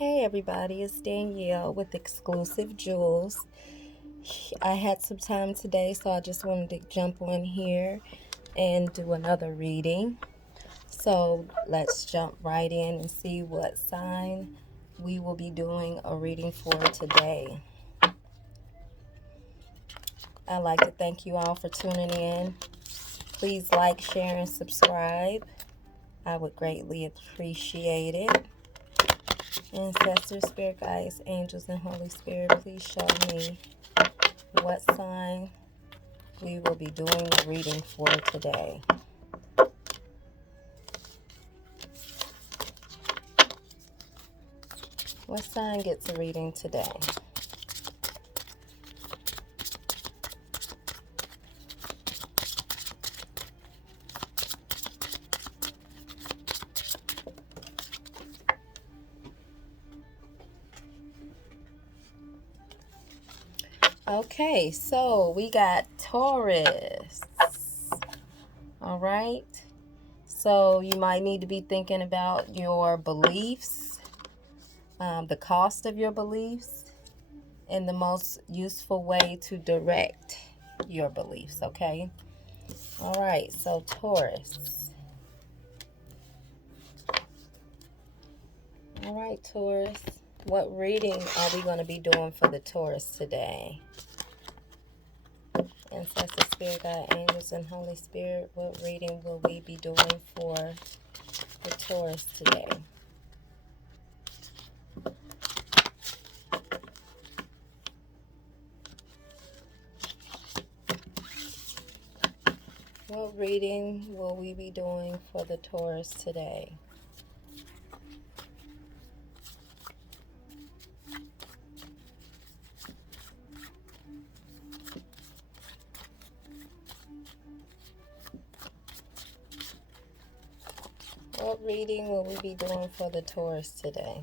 Hey everybody, it's Danielle with Exklusive Jewels. I had some time today, so I just wanted to jump on here and do another reading. So let's jump right in and see what sign we will be doing a reading for today. I'd like to thank you all for tuning in. Please like, share, and subscribe. I would greatly appreciate it. Ancestors, spirit guides, angels, and Holy Spirit, please show me what sign we will be doing the reading for today. What sign gets a reading today? Okay, so we got Taurus. All right. So you might need to be thinking about your beliefs, the cost of your beliefs, and the most useful way to direct your beliefs, okay? All right, so Taurus. All right, Taurus. What reading are we going to be doing for the Taurus today? Ancestors, spirit guide, angels, and Holy Spirit, what reading will we be doing for the Taurus today? What reading will we be doing for the Taurus today? What reading will we be doing for the Taurus today?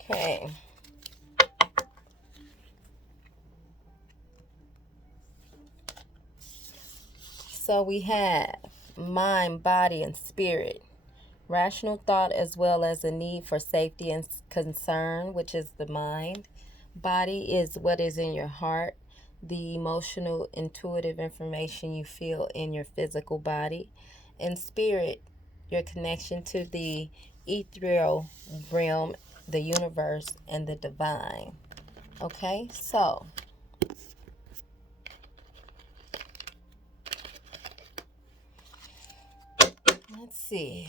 Okay. So we have mind, body, and spirit. Rational thought as well as a need for safety and concern, which is the mind. Body is what is in your heart, the emotional, intuitive information you feel in your physical body. And spirit, your connection to the ethereal realm, the universe, and the divine. Okay, so let's see.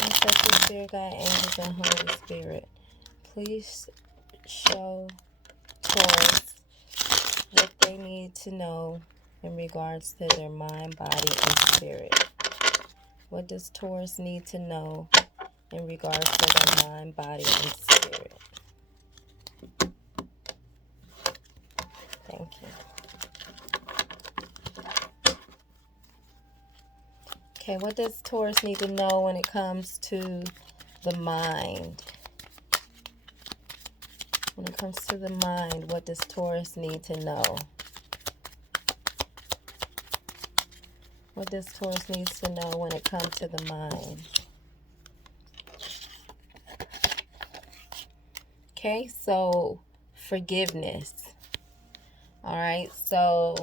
Ancestral spirit guide, angels, and Holy Spirit, please show Taurus what they need to know in regards to their mind, body, and spirit. What does Taurus need to know in regards to their mind, body, and spirit? Thank you. Okay, what does Taurus need to know when it comes to the mind? When it comes to the mind, what does Taurus need to know? What does Taurus need to know when it comes to the mind? Okay, so forgiveness. All right, so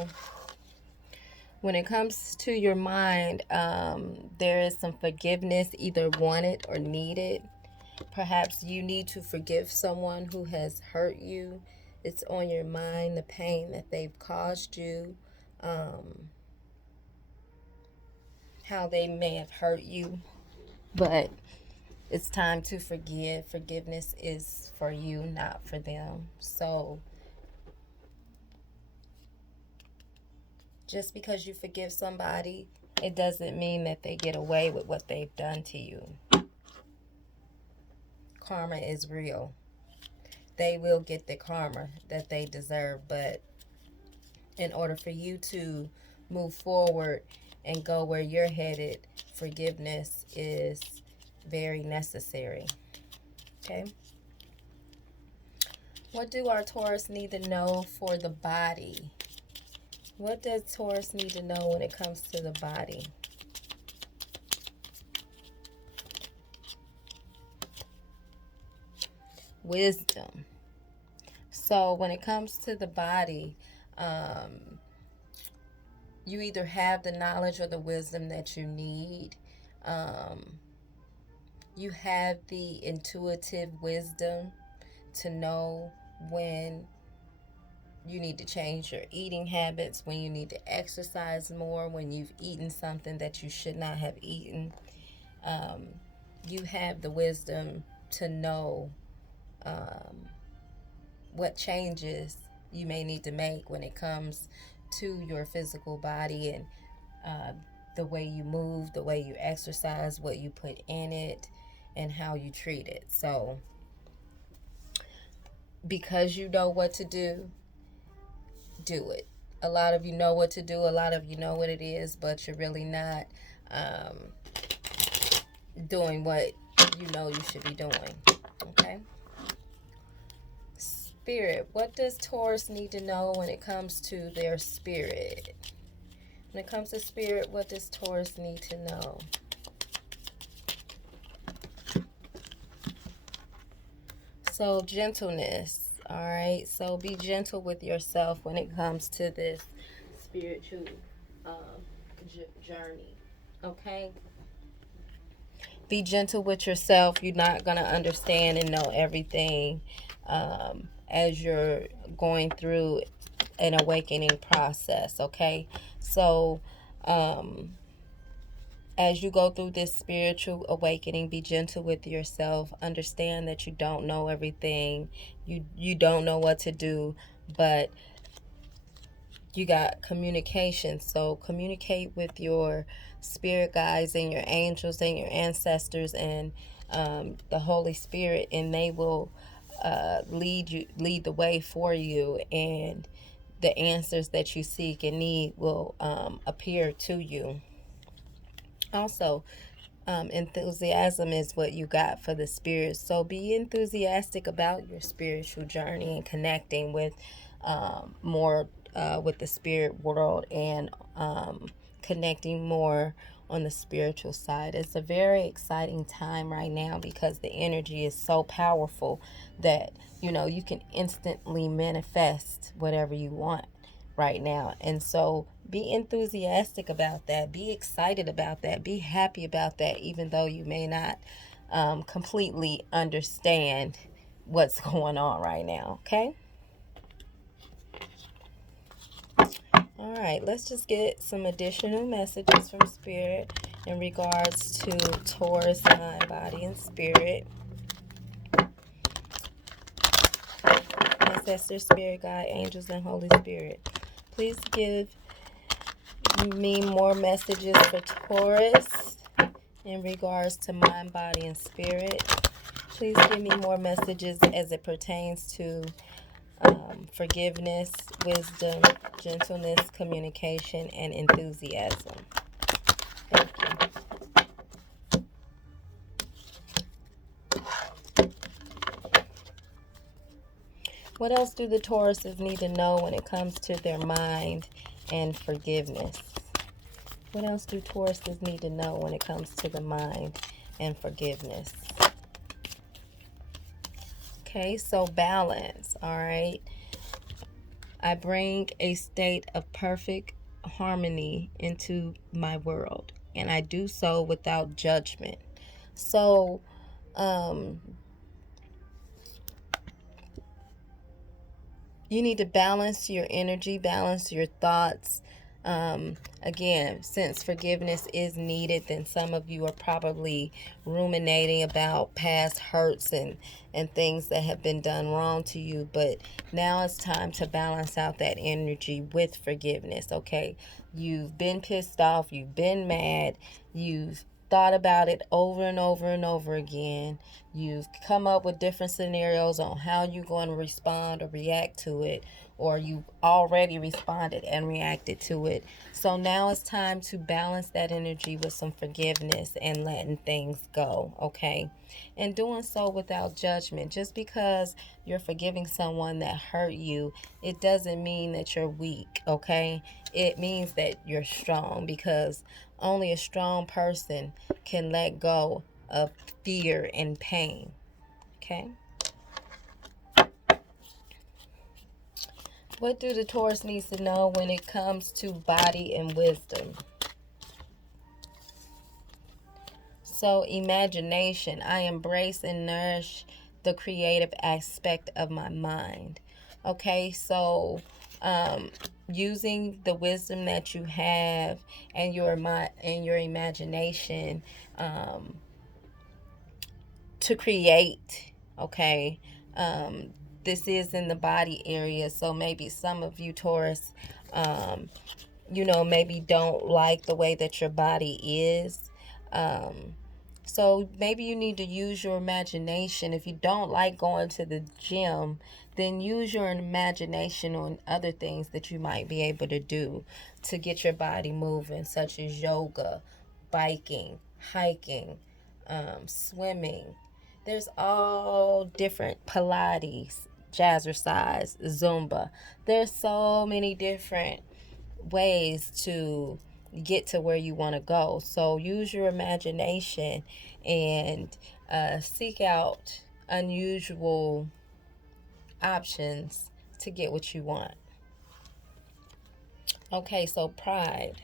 when it comes to your mind, there is some forgiveness either wanted or needed. Perhaps you need to forgive someone who has hurt you. It's on your mind, the pain that they've caused you, how they may have hurt you. But it's time to forgive. Forgiveness is for you, not for them. So just because you forgive somebody, it doesn't mean that they get away with what they've done to you. Karma is real. They will get the karma that they deserve, but in order for you to move forward and go where you're headed, forgiveness is very necessary. Okay? What do our Taurus need to know for the body? What does Taurus need to know when it comes to the body? Wisdom. So when it comes to the body, you either have the knowledge or the wisdom that you need. You have the intuitive wisdom to know when you need to change your eating habits, when you need to exercise more, when you've eaten something that you should not have eaten. You have the wisdom to know what changes you may need to make when it comes to your physical body and the way you move, the way you exercise, what you put in it, and how you treat it. So, because you know what to do it. A lot of you know what to do, a lot of you know what it is, but you're really not doing what you know you should be doing. Okay? Spirit. What does Taurus need to know when it comes to their spirit? When it comes to spirit, what does Taurus need to know? So, gentleness. All right. So, be gentle with yourself when it comes to this spiritual journey. Okay? Be gentle with yourself. You're not going to understand and know everything as you're going through an awakening process. Okay? So, as you go through this spiritual awakening, be gentle with yourself. Understand that you don't know everything. You don't know what to do, but you got communication. So communicate with your spirit guides and your angels and your ancestors and the Holy Spirit, and they will lead the way for you, and the answers that you seek and need will appear to you. Also, enthusiasm is what you got for the spirit. So be enthusiastic about your spiritual journey and connecting with more with the spirit world and connecting more on the spiritual side. It's a very exciting time right now because the energy is so powerful that you can instantly manifest whatever you want right now. And so be enthusiastic about that. Be excited about that. Be happy about that, even though you may not completely understand what's going on right now. Okay? All right, let's just get some additional messages from Spirit in regards to Taurus, mind, body, and spirit. Ancestors, Spirit Guide, Angels, and Holy Spirit. Please give me more messages for Taurus in regards to mind, body, and spirit. Please give me more messages as it pertains to forgiveness, wisdom, gentleness, communication, and enthusiasm. Thank you. What else do the Tauruses need to know when it comes to their mind and forgiveness? What else do Tauruses need to know when it comes to the mind and forgiveness? Okay, so balance, all right? I bring a state of perfect harmony into my world, and I do so without judgment. So, you need to balance your energy, balance your thoughts. Again, since forgiveness is needed, then some of you are probably ruminating about past hurts and things that have been done wrong to you. But now it's time to balance out that energy with forgiveness, okay? You've been pissed off, you've been mad, you've thought about it over and over and over again. You've come up with different scenarios on how you're going to respond or react to it, or you've already responded and reacted to it. So now it's time to balance that energy with some forgiveness and letting things go, okay? And doing so without judgment. Just because you're forgiving someone that hurt you, it doesn't mean that you're weak, okay? It means that you're strong, because only a strong person can let go of fear and pain. Okay? What do the Taurus needs to know when it comes to body and wisdom? So, imagination. I embrace and nourish the creative aspect of my mind. Okay, so using the wisdom that you have and your imagination, to create, okay? This is in the body area, so maybe some of you Taurus, maybe don't like the way that your body is. So maybe you need to use your imagination. If you don't like going to the gym, then use your imagination on other things that you might be able to do to get your body moving, such as yoga, biking, hiking, swimming. There's all different Pilates, jazzercise, Zumba. There's so many different ways to get to where you want to go. So use your imagination and seek out unusual options to get what you want. Okay, so pride.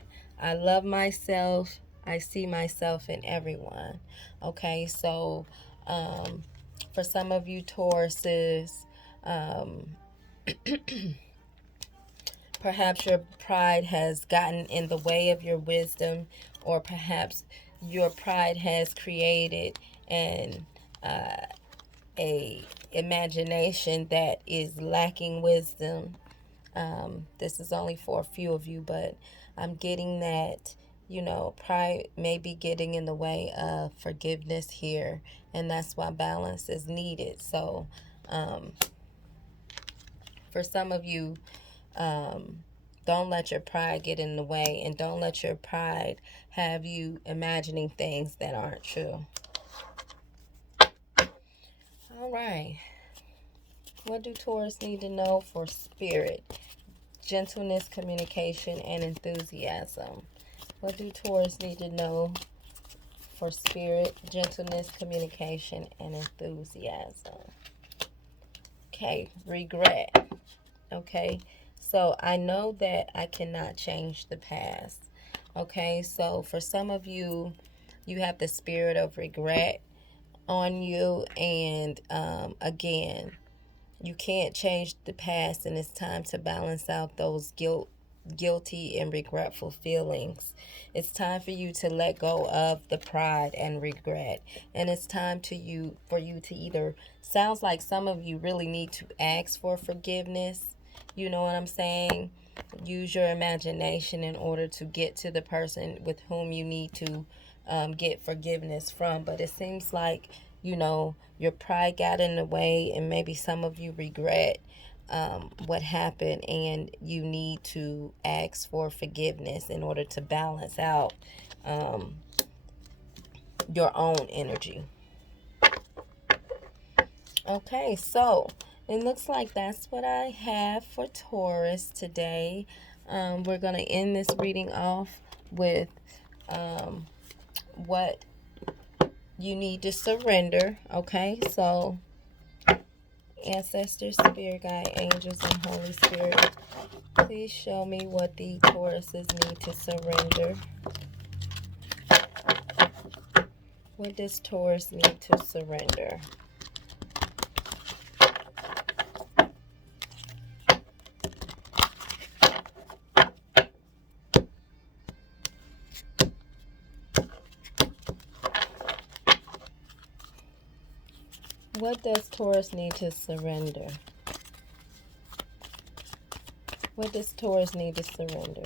I love myself. I see myself in everyone. Okay, so for some of you Tauruses, perhaps your pride has gotten in the way of your wisdom, or perhaps your pride has created a imagination that is lacking wisdom. This is only for a few of you, but I'm getting that, pride may be getting in the way of forgiveness here, and that's why balance is needed. So, for some of you, don't let your pride get in the way, and don't let your pride have you imagining things that aren't true. All right. What do Taurus need to know for spirit? Gentleness, communication, and enthusiasm. What do Taurus need to know for spirit? Gentleness, communication, and enthusiasm. Okay, regret. Okay, so I know that I cannot change the past. Okay, so for some of you, you have the spirit of regret on you, and again, you can't change the past, and it's time to balance out those guilty and regretful feelings. It's time for you to let go of the pride and regret, and it's time for you to either, sounds like some of you really need to ask for forgiveness. You know what I'm saying? Use your imagination in order to get to the person with whom you need to get forgiveness from. But it seems like, your pride got in the way, and maybe some of you regret what happened, and you need to ask for forgiveness in order to balance out your own energy. Okay, so it looks like that's what I have for Taurus today. We're going to end this reading off with what you need to surrender. Okay, so ancestors, spirit guide, angels, and Holy Spirit, please show me what the Tauruses need to surrender. What does Taurus need to surrender? What does Taurus need to surrender? What does Taurus need to surrender?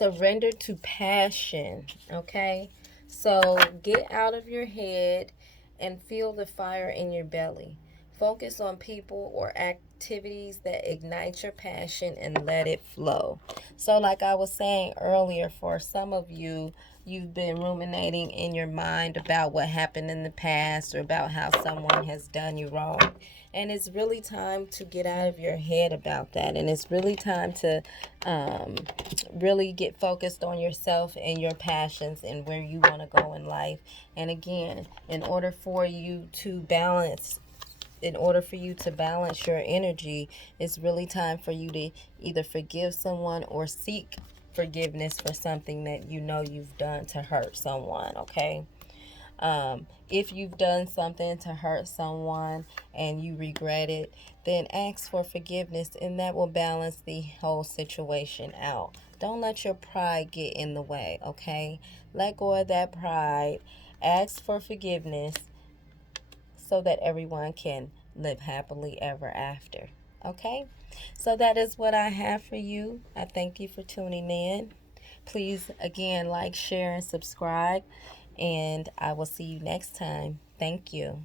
surrender to passion, okay? So get out of your head and feel the fire in your belly. Focus on people or activities that ignite your passion and let it flow. So, like I was saying earlier, for some of you, you've been ruminating in your mind about what happened in the past or about how someone has done you wrong. And it's really time to get out of your head about that. And it's really time to really get focused on yourself and your passions and where you want to go in life. And again, in order for you to balance your energy, it's really time for you to either forgive someone or seek forgiveness for something that you know you've done to hurt someone, okay? If you've done something to hurt someone and you regret it, then ask for forgiveness, and that will balance the whole situation out. Don't let your pride get in the way, okay? Let go of that pride. Ask for forgiveness so that everyone can live happily ever after. Okay? So that is what I have for you. I thank you for tuning in. Please, again, like, share, and subscribe. And I will see you next time. Thank you.